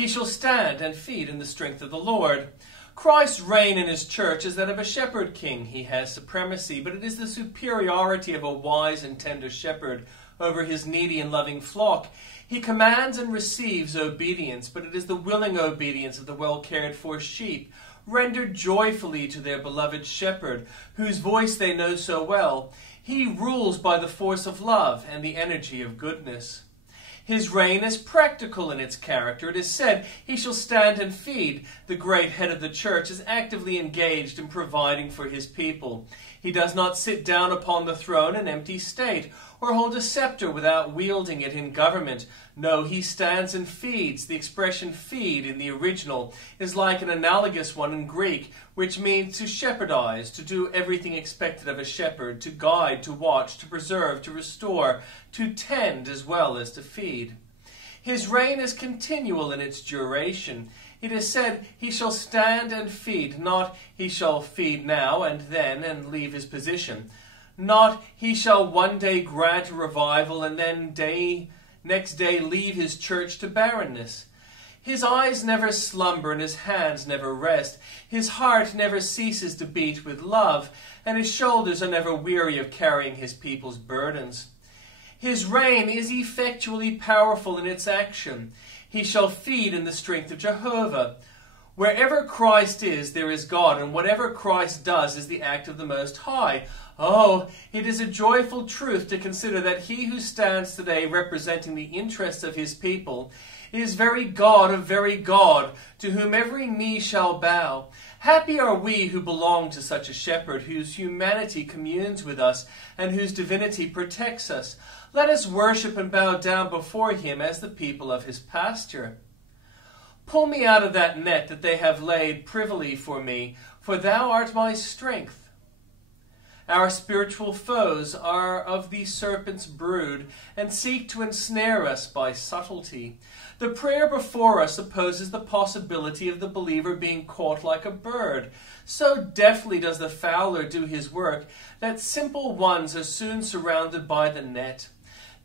He shall stand and feed in the strength of the Lord. Christ's reign in his church is that of a shepherd king. He has supremacy, but it is the superiority of a wise and tender shepherd over his needy and loving flock. He commands and receives obedience, but it is the willing obedience of the well-cared-for sheep, rendered joyfully to their beloved shepherd, whose voice they know so well. He rules by the force of love and the energy of goodness. His reign is practical in its character. It is said, he shall stand and feed. The great head of the church is actively engaged in providing for his people. He does not sit down upon the throne in empty state, or hold a scepter without wielding it in government. No, he stands and feeds. The expression feed in the original is like an analogous one in Greek, which means to shepherdize, to do everything expected of a shepherd, to guide, to watch, to preserve, to restore, to tend as well as to feed. His reign is continual in its duration. It is said, he shall stand and feed, not he shall feed now and then and leave his position. Not he shall one day grant a revival and then next day leave his church to barrenness. His eyes never slumber and his hands never rest. His heart never ceases to beat with love, and his shoulders are never weary of carrying his people's burdens. His reign is effectually powerful in its action. He shall feed in the strength of Jehovah. Wherever Christ is, there is God, and whatever Christ does is the act of the Most High. Oh, it is a joyful truth to consider that he who stands today representing the interests of his people is very God of very God, to whom every knee shall bow. Happy are we who belong to such a shepherd, whose humanity communes with us, and whose divinity protects us. Let us worship and bow down before him as the people of his pasture. Pull me out of that net that they have laid privily for me, for thou art my strength. Our spiritual foes are of the serpent's brood, and seek to ensnare us by subtlety. The prayer before us opposes the possibility of the believer being caught like a bird. So deftly does the fowler do his work that simple ones are soon surrounded by the net.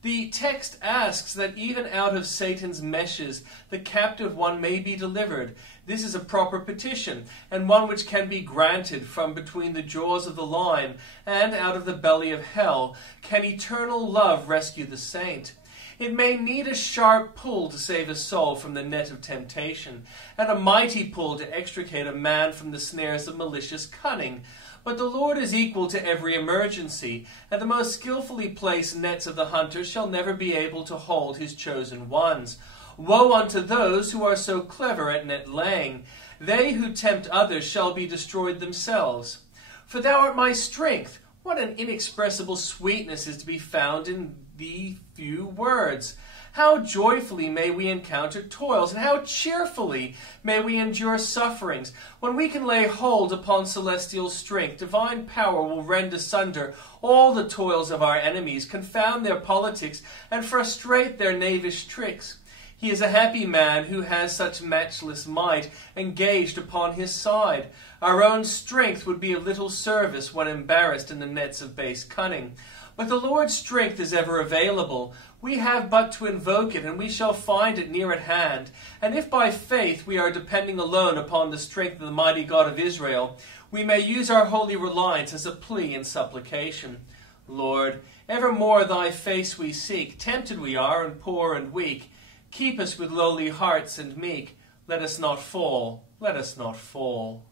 The text asks that even out of Satan's meshes the captive one may be delivered. This is a proper petition, and one which can be granted from between the jaws of the lion, and out of the belly of hell can eternal love rescue the saint. It may need a sharp pull to save a soul from the net of temptation, and a mighty pull to extricate a man from the snares of malicious cunning. But the Lord is equal to every emergency, and the most skillfully placed nets of the hunter shall never be able to hold his chosen ones. Woe unto those who are so clever at net laying! They who tempt others shall be destroyed themselves. For thou art my strength. What an inexpressible sweetness is to be found in the few words! How joyfully may we encounter toils, and how cheerfully may we endure sufferings. When we can lay hold upon celestial strength, divine power will rend asunder all the toils of our enemies, confound their politics, and frustrate their knavish tricks. He is a happy man who has such matchless might engaged upon his side. Our own strength would be of little service when embarrassed in the nets of base cunning. But the Lord's strength is ever available. We have but to invoke it, and we shall find it near at hand. And if by faith we are depending alone upon the strength of the mighty God of Israel, we may use our holy reliance as a plea and supplication. Lord, evermore thy face we seek. Tempted we are, and poor and weak. Keep us with lowly hearts and meek. Let us not fall, let us not fall.